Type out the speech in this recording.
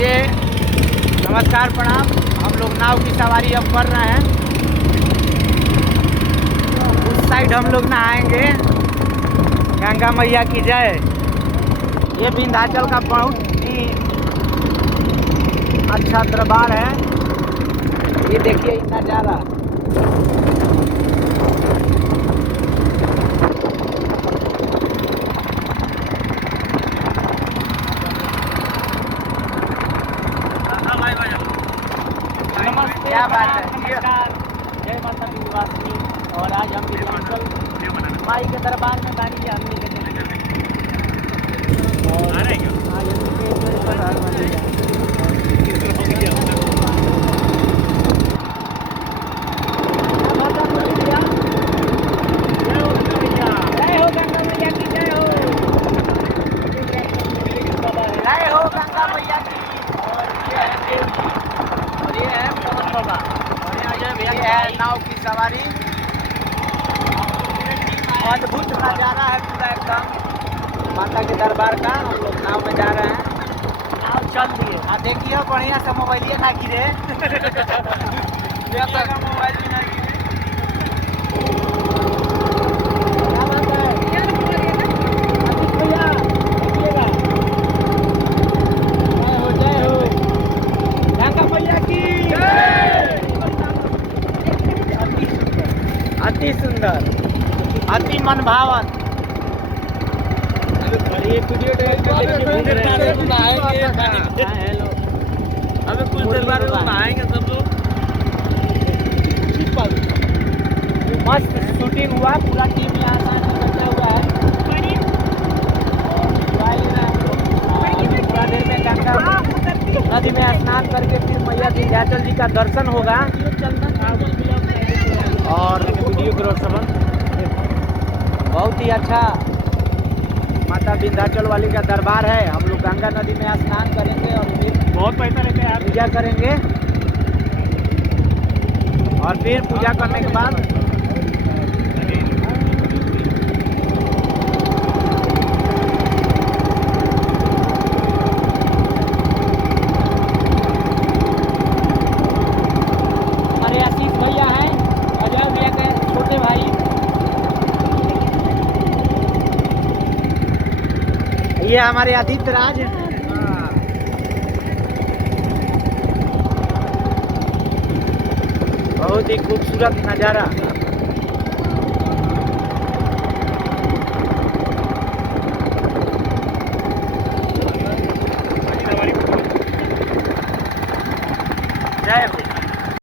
ये नमस्कार प्रणाम। हम लोग नाव की सवारी अब कर रहे हैं। उस साइड हम लोग नहाएंगे। गंगा मैया की जय। ये विंध्याचल का बहुत ही अच्छा दरबार है। ये देखिए नज़ारा। क्या बात है। नमस्कार, जय माता दी निवासिनी। और आज हम विंध्याचल माई के दरबार में बानी जानने के और आज नाव की सवारी अद्भुत नज़ारा है पूरा एकदम माता के दरबार का। हम लोग नाव में जा रहे हैं। नाव चल दिए। देखिए बढ़िया से मोबाइलिए ना गिरे। मोबाइल भी ना गिरे। अति सुंदर, अति मनभावन। ये वीडियो हमें कुछ देर बाद नहाएंगे सब लोग। मस्त शूटिंग हुआ। पूरा टीम यहाँ बैठा हुआ है। थोड़ा देर में गंगा नदी में स्नान करके फिर मैया विंध्याचल जी का दर्शन होगा। और वीडियो करो सबन। बहुत ही अच्छा माता विंध्याचल वाली का दरबार है। हम लोग गंगा नदी में स्नान करेंगे और फिर बहुत पैसा लेते हैं पूजा करेंगे। और फिर पूजा करने के बाद हमारे आशीष भैया हैं, अजय भैया के छोटे भाई। ये हमारे आदित्य राज। बहुत ही खूबसूरत नज़ारा। जय हो।